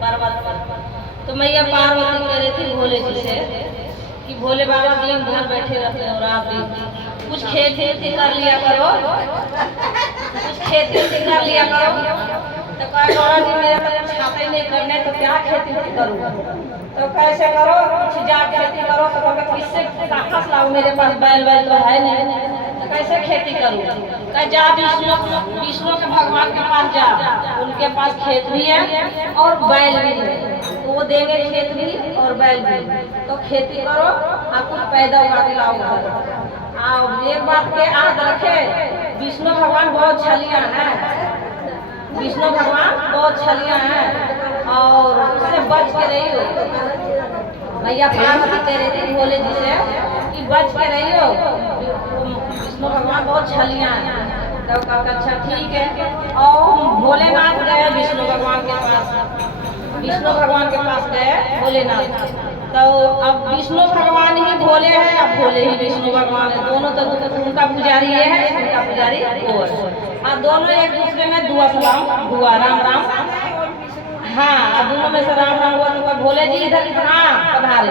पर्वत पर। तो मैया पार्वती कह रही थी भोले जी से कि भोले बाबा दिन भर बैठे रहते हो, रात दिन कुछ खेती कर लिया करो, कुछ खेती कर लिया करो। तो कहा गौरा जी मेरे तो कुछ खाता ही नहीं करने, तो क्या खेती करूँ? तो कैसे करो, कुछ जा खेती करो। तो कहा किससे कहाँ से लाऊं, मेरे पास बैल बैल तो है नहीं, तो कैसे खेती करूँ? कहा जा विष्णु के भगवान के पास जा, उनके पास खेत भी है और बैल भी है, तो वो देंगे खेत भी और बैल भी। तो खेती करो और कुछ पैदा उगा के लाओ घर। और एक बात के याद रखे, विष्णु भगवान बहुत छलिया हैं, विष्णु भगवान बहुत छलिया हैं और उससे बच के रही हो। मैया पार्वती कह रही थी भोले जी से कि बच के रही हो, विष्णु भगवान बहुत छलिया हैं। तो कहा अच्छा ठीक है। और भोलेनाथ गए विष्णु भगवान के पास, विष्णु भगवान के पास गए भोलेनाथ। तो अब विष्णु भगवान ही भोले हैं, अब भोले ही विष्णु भगवान है, दोनों तो उनका पुजारी ये है, उनका पुजारी वो है। अब दोनों एक दूसरे में दुआ सलाम हुआ, राम राम। हाँ, अब दोनों में से राम राम हुआ। तो भोले जी इधर हाँ पधारे।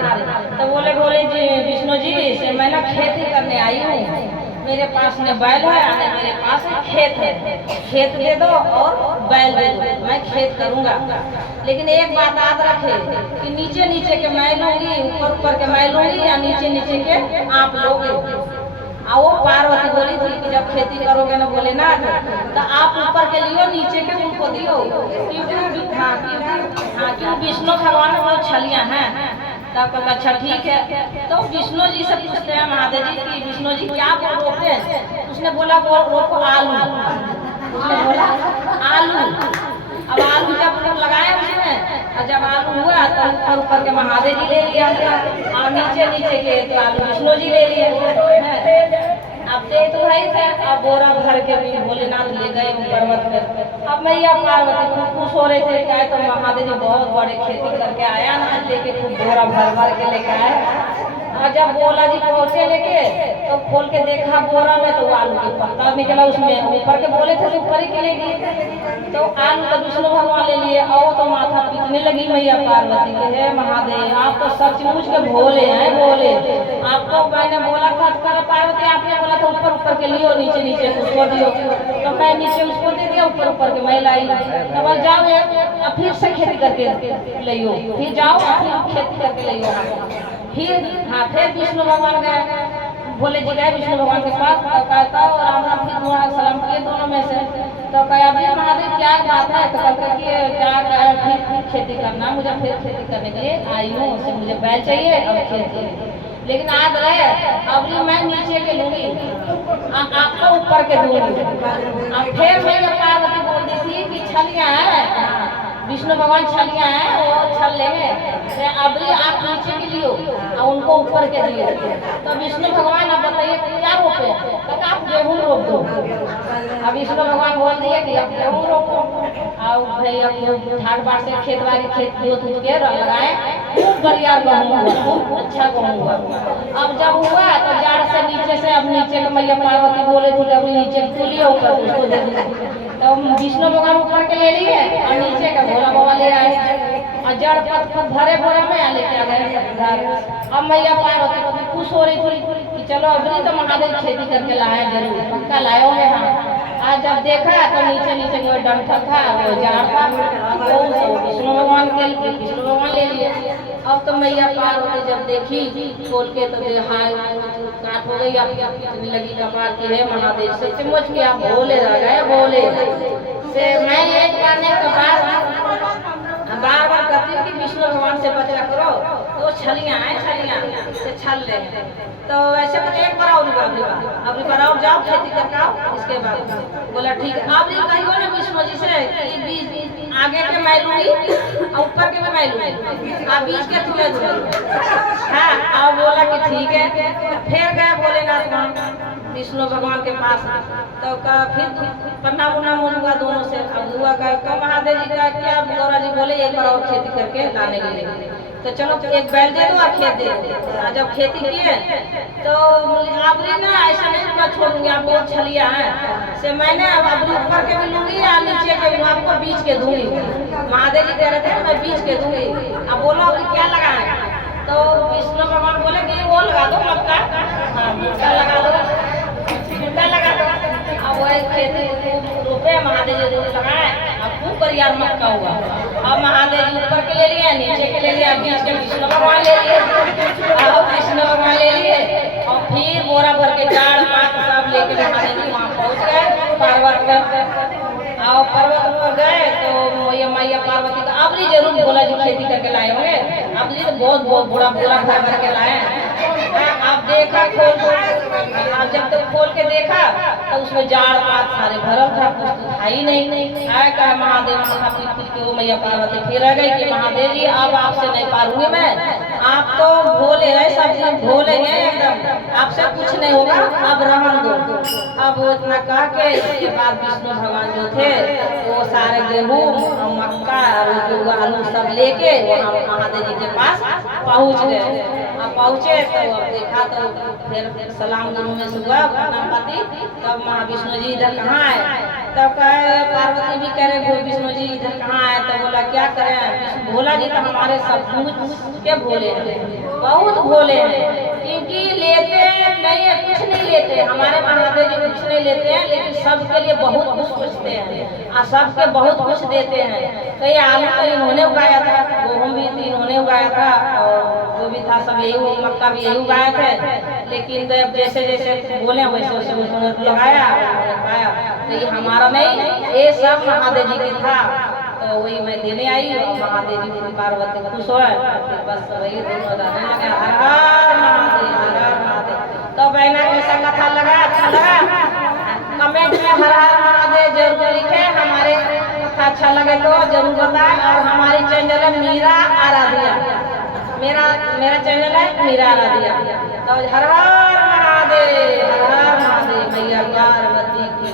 तो बोले भोले जी विष्णु जी से मैं ना खेती करने आई हूँ, मेरे पास में बैल है और मेरे पास खेत है, खेत दे दो और बैल दे दो, मैं खेत करूँगा। लेकिन एक बात याद रखे कि नीचे नीचे के मैं लूंगी, ऊपर ऊपर के मैं लूंगी, या नीचे नीचे के आप लोगे। और वो पार्वती बोली थी कि जब खेती करोगे ना भोलेनाथ, तो आप ऊपर के लियो, नीचे के उनको दियो, क्यों विष्णु भगवान को छलिया हैं। तब कहा अच्छा ठीक है। तो विष्णु जी से पूछते हैं महादेव जी की विष्णु जी क्या रोपे? उसने बोला वो रोपो आलू, उसने बोला आलू। अब आलू जब लगाया उसने और जब आलू हुआ तो ऊपर ऊपर के महादेव जी ले लिया और नीचे नीचे के तो आलू विष्णु जी ले लिए। अब दे तो है थे, अब बोरा भर के भी भोलेनाथ ले गए पर्वत पर। अब मैया पार्वती खूब खुश हो रहे थे, क्या तो महादेव जी बहुत बड़े खेती करके आया ना, लेके खूब बोरा भर भर के लेके आए। और जब बोला जी पहुंचे लेके तो खोल के देखा बोरा में, तो आलू के पत्ता निकला उसमें, ऊपर के बोले थे ऊपर ही के ले गए। तो आलू तो विष्णु भगवान ले लिए। और तो माथा पीटने लगी मैया पार्वती के, हे महादेव आप तो सचमुच के भोले हैं, बोले आपको मैंने बोला था कर पार्वती, आपने बोला था ऊपर ऊपर के लियो, नीचे नीचे उसको दियो, तो मैं नीचे उसको दे दिया, ऊपर ऊपर के मैं लाई। तो बस जाओ फिर से खेती करके लियो, फिर जाओ फिर खेती करके लियो। फिर हाँ फिर विष्णु भगवान गए, भोले जी गए विष्णु भगवान के पास, तो कहता और राम राम फिर सलाम किए दोनों में से। तो कहा अभी महादेव क्या बात है? तो कहते कि क्या फिर खेती करना, मुझे फिर खेती करने के लिए आई हूँ, मुझे बैल चाहिए और खेती। लेकिन आज रहे अब मैं नीचे के लूंगी, आपको ऊपर के दूंगी। अब फिर मैं पार्वती बोल दी थी कि छलिया है, विष्णु भगवान छलिया है, वो छल लेंगे, अभी आप नीचे के लियो और उनको ऊपर के दिए। तो विष्णु भगवान अब बताइए क्या रोपे? तो आप गेहूँ रोप दो। अब विष्णु भगवान बोल दिए कि अब गेहूँ रोपो, और भाई अब ठाट बाट से खेत वाली खेत जोत के लगाए, खूब बढ़िया गेहूँ हुआ, खूब अच्छा गेहूँ हुआ। अब जब हुआ तो जाड़ से नीचे से, अब नीचे के मैया पार्वती बोले थी अभी नीचे खुली ऊपर उसको दे दी। तो विष्णु भगवान ऊपर के ले लिए और नीचे का भोला बाबा ले आए और जड़ पत्थर भरे बोरा में लेके आ गए। अब मैया पार्वती खुश हो रही थी कि चलो अभी तो महादेव खेती करके लाए, जरूर पक्का लाए होंगे। हाँ आज जब देखा तो नीचे नीचे कोई डंठल था, वो जाड़ था, तो विष्णु भगवान के विष्णु भगवान ले लिए। अब तो मैया पार्वती जब देखी खोल के तो काट हो गई, लगी कपार की है महादेव से समझ के आप बोले रह गए, बोले से मैं एक करने के बाद बार बार कहती हूँ कि विष्णु भगवान से बचा करो, तो छलियाँ हैं, छलियाँ से छल ले। तो ऐसे तो एक बार और अभी बार और जाओ खेती करके आओ। इसके बाद बोला ठीक है। अब ये कहियो ना विष्णु जी से कि आगे के मैं लूंगी और ऊपर के मैं लूंगी, आप बीच के तुम्हें दूंगी। हाँ अब बोला कि ठीक है। फिर गए भोलेनाथ विष्णु भगवान के पास, तो फिर पन्ना मुन्ना मुनगा दोनों से। अब हुआ का महादेव जी का क्या गौरा जी बोले एक बार और खेती करके लाने के लिए। तो चलो एक बैल दे दो और खेत दे दो। जब खेती किए तो अबरी ना ऐसा नहीं मैं छोड़ूंगी, आप बहुत छलिया है से मैंने अबरी ऊपर के भी लूंगी या नीचे के भी, आपको बीच के दूंगी। महादेव जी कह रहे थे मैं बीच के दूंगी। अब बोलो अभी क्या लगाए? तो विष्णु भगवान बोले कि वो लगा दो मक्का। हाँ मक्का लगा दो, मक्का लगा दो। अब वही खेती रोपे, महादेव जी रोप लगाए, अब खूब बढ़िया मक्का हुआ। अब महादेव जी ऊपर के ले लिए, नीचे के ले लिए, बीच के विष्णु भगवान ले लिए। अब विष्णु भगवान ले लिए और फिर बोरा भर के झाड़ पात सब लेके महादेव जी वहाँ पहुँच गए पर्वत पर। और पर्वत पर गए तो ये मैया पार्वती का अबरी जरूर भोला जी खेती करके लाए होंगे। अब जी तो बहुत बहुत बड़ा बोरा भर के लाए। आप देखा खोल, आप जब तक खोल के देखा तो उसमें जाड़ पात सारे भरल था, कुछ तो था ही नहीं। आए कहा महादेव माथा पीट के वो मैया पार्वती फिर रह गई कि महादेव जी अब आपसे नहीं पारूंगी मैं, आप तो भोले हैं, सब भोले हैं एकदम, आपसे कुछ नहीं होगा, अब रहन दो। अब वो इतना कह के इसके बाद विष्णु भगवान जो थे वो सारे गेहूं मक्का और आलू सब लेके वहाँ महादेव जी के पास पहुँच गए। अब पहुँचे तो अब देखा तो फिर सलाम में से हुआ गणपति। तब महाविष्णु जी इधर कहाँ आए? तब कहे पार्वती भी कह रहे विष्णु जी इधर कहाँ आए? तो बोला क्या करें, भोला जी तो हमारे सब के भोले हैं, बहुत भोले हैं, क्योंकि लेते नहीं है, कुछ नहीं लेते। हमारे महादेव जी कुछ नहीं लेते हैं, लेकिन सबके लिए बहुत कुछ सोचते हैं और सबके बहुत कुछ देते हैं। तो ये आलू तो इन्होंने उगाया था, गेहूँ भी इन्होंने उगाया था, और जो भी था सब यही, मक्का भी यही उगाए थे। लेकिन जैसे जैसे बोले वैसे वैसे उसने लगाया खाया। तो ये हमारा नहीं, ये सब महादेव जी की था। तो वही मैं देने आई और महादेव जी की पार्वती खुश हो, बस वही दोनों रहने लगे। हर हर महादेव, हर हर महादेव। तो बहना कैसा कथा लगा? अच्छा लगा? कमेंट में हर हर महादेव जरूर लिखे। हमारे कथा अच्छा लगे तो जरूर बताएं। और हमारी चैनल है मीरा आराध्या, मेरा चैनल है मीरा आराध्या। तो हर हर महादेव, हर हर महादेव, मैया पार्वती की।